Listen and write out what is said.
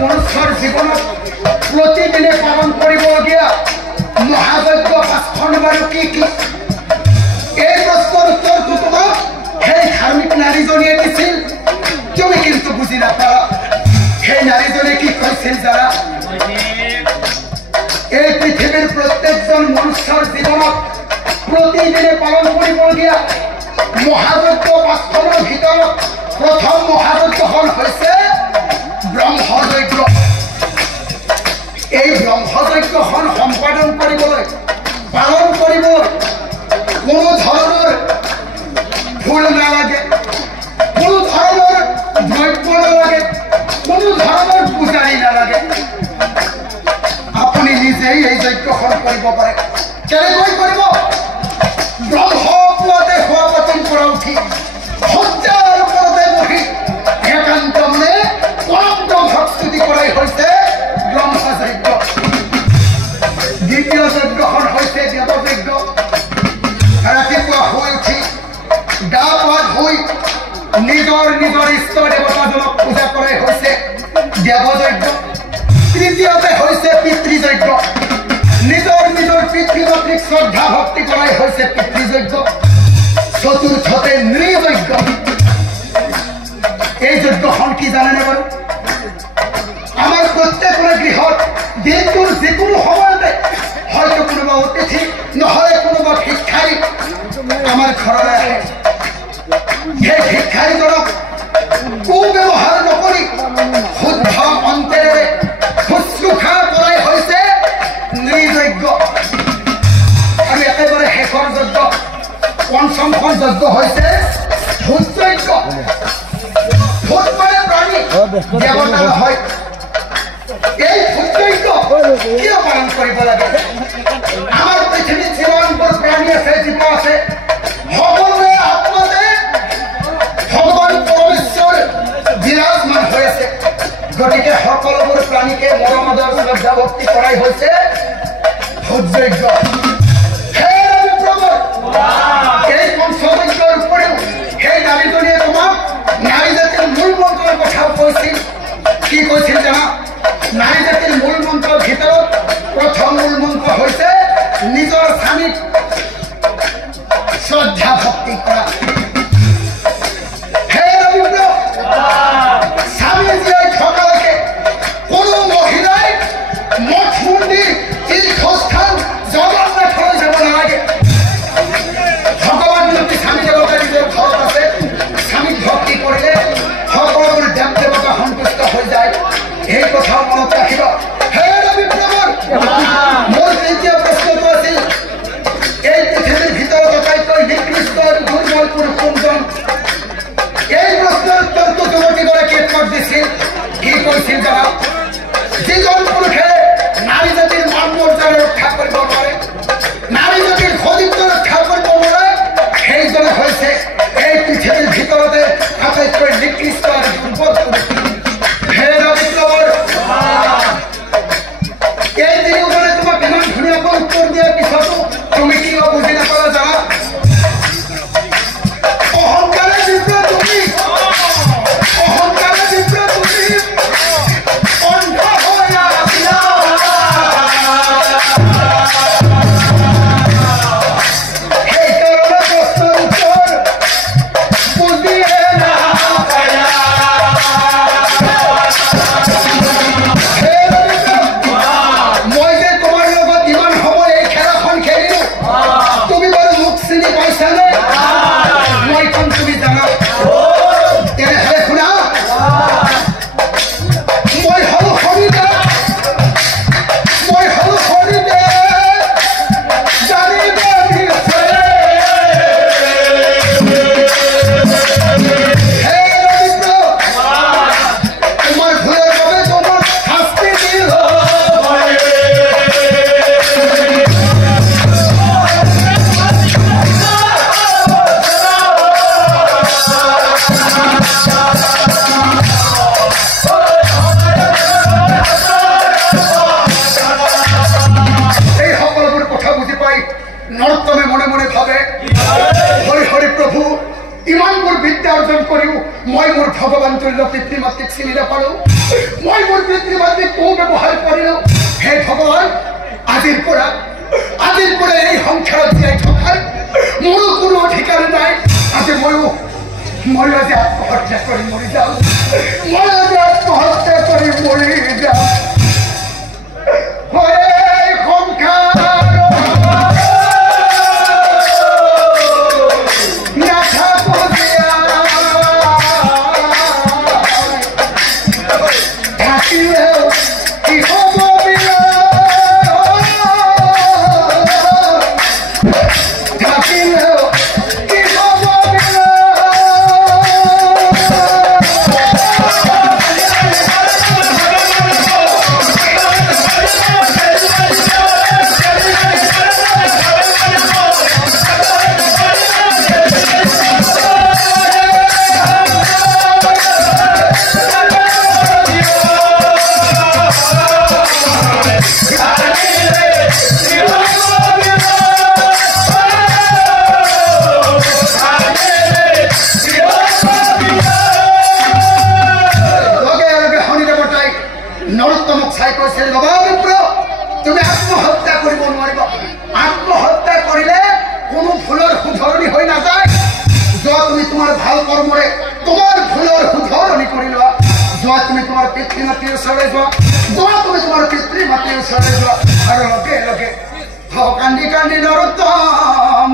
মনুষ্যৰ জীৱনত প্ৰতিদিনে পালন কৰিবলগীয়া মহাযজ্ঞ পাঁচখন বাৰু কি কি? এই প্ৰশ্নৰ উত্তৰটো তোমাক সেই ধাৰ্মিক নাৰীজনীয়ে দিছিল। তুমি কিন্তু বুজি নাপালা। সেই নাৰীজনে কি কৈছিল জানা? এই পৃথিৱীৰ প্ৰত্যেকজন মনুষ্যৰ জীৱনত প্ৰতিদিনে পালন কৰিবলগীয়া মহাযজ্ঞ পাঁচখনৰ ভিতৰত প্ৰথম মহাযজ্ঞখন হৈছে ব্ৰহ্মযজ্ঞ। এই ব্ৰহ্মযজ্ঞখন সম্পাদন কৰিবলৈ পালন কৰিবলৈ কোনো ধৰণৰ ফুল নালাগে, কোনো ধৰণৰ দ্ৰব্য নালাগে, কোনো ধৰণৰ পূজাৰী নালাগে। আপুনি নিজেই এই যজ্ঞখন কৰিব পাৰে। কেনেকৈ কৰিব? ব্ৰহ্মপুৱাতে শোৱা পাতন পৰা উঠি সূৰ্যৰ ওপৰতে বহি একান্ত মনে অনন্ত ভক্তি কৰাই হৈছে ব্ৰহ্মযজ্ঞ। দ্বিতীয় যজ্ঞখন হৈছে দেৱযজ্ঞ। ৰাতিপুৱা শুই উঠি গা পা ধুই নিজৰ নিজৰ ইষ্ট দেৱতাজনক পূজা কৰাই হৈছে দেৱযজ্ঞ। তৃতীয়তে হৈছে পিতৃযজ্ঞ। নিজৰ নিজৰ পিতৃ মাতৃক শ্ৰদ্ধা ভক্তি কৰাই হৈছে পিতৃযজ্ঞ। চতুৰ্থতে নৃযজ্ঞ। এই যজ্ঞখন কি জানেনে বাৰু? আমাৰ প্ৰত্যেকৰে গৃহত দিনটোৰ যিকোনো সময়তে হয়তো কোনোবা অতিথি নহলে কোনোবা ভিক্ষাৰী আমাৰ ঘৰলৈ আহে। সেই ভিক্ষাৰীজনক কুব্যৱহাৰ নকৰি শুদ্ধ অন্তৰেৰে শুশ্ৰূষা কৰাই হৈছে নৃযজ্ঞ। আৰু একেবাৰে শেষৰ যজ্ঞ পঞ্চমখন যজ্ঞ হৈছে ভূতযজ্ঞ। ভূত মানে প্ৰাণী, দেৱতা নহয়। এই ভূতযজ্ঞ কিয় পালন কৰিব লাগে? আমাৰ পৃথিৱীত যিমানবোৰ প্ৰাণী আছে, জীৱ আছে, সকলোৰে আত্মাতে ভগৱান পৰমেশ্বৰ বিৰাজমান হৈ আছে। গতিকে সকলোবোৰ প্ৰাণীকে মৰম আদৰ শ্ৰদ্ধা ভক্তি কৰাই হৈছে ভূতযজ্ঞ। এই পঞ্চযজ্ঞৰ উপৰিও সেই নাৰীজনীয়ে তোমাক নাৰী জাতিৰ মূল মন্ত্ৰৰ কথাও কৈছিল। কি কৈছিল জানা? নাৰী জাতিৰ মূল মন্ত্ৰৰ ভিতৰত প্ৰথম মূল মন্ত্ৰ হৈছে নিজৰ স্বামীক শ্ৰদ্ধা ভক্তি কৰা। স্বামী জীয়াই থকালৈকে কোনো মহিলাই মঠ মন্দিৰ তীৰ্থস্থান জগন্নাথলৈ যাব নালাগে। ভগৱান যদি স্বামী দেৱতা নিজৰ ঘৰত আছে, স্বামীক ভক্তি কৰিলে সকলোবোৰ দেৱ দেৱতা সন্তুষ্ট হৈ যায়। এই কথা মনত ৰাখিব। মোৰ তৃতীয় প্ৰশ্নটো আছিল এই পৃথিৱীৰ ভিতৰত আটাইতকৈ নিকৃষ্ট আৰু দুৰ্বল পুৰুষ কোনজন? এই প্ৰশ্নৰ উত্তৰটো যুৱতীগৰাকীয়ে তোমাক দিছিল। কি কৈছিল জানা? যিজন পুৰুষে নাৰী জাতিৰ মান মৰ্যাদা ৰক্ষা কৰিব নোৱাৰে, নাৰী জাতিৰ সতীত্ব ৰক্ষা কৰিব নোৱাৰে, সেইজনে হৈছে এই পৃথিৱীৰ ভিতৰতে আটাইতকৈ নিকৃষ্ট আৰু দুৰ্বল পুৰুষ। হে ৰবিপ্লৱৰ মই মোৰ ভগৱান তুল্য পিতৃ মাতৃক চিনি নাপালো মই মোৰ পিতৃ মাতৃক কো ব্যৱহাৰ কৰিলো হে ভগৱান আজিৰ পৰা এই সংসাৰত জীয়াই থকাৰ মোৰো কোনো অধিকাৰ নাই আজি মই আজি আত্মহত্যা কৰি মৰি যাওঁ কান্দি নৰোত্তম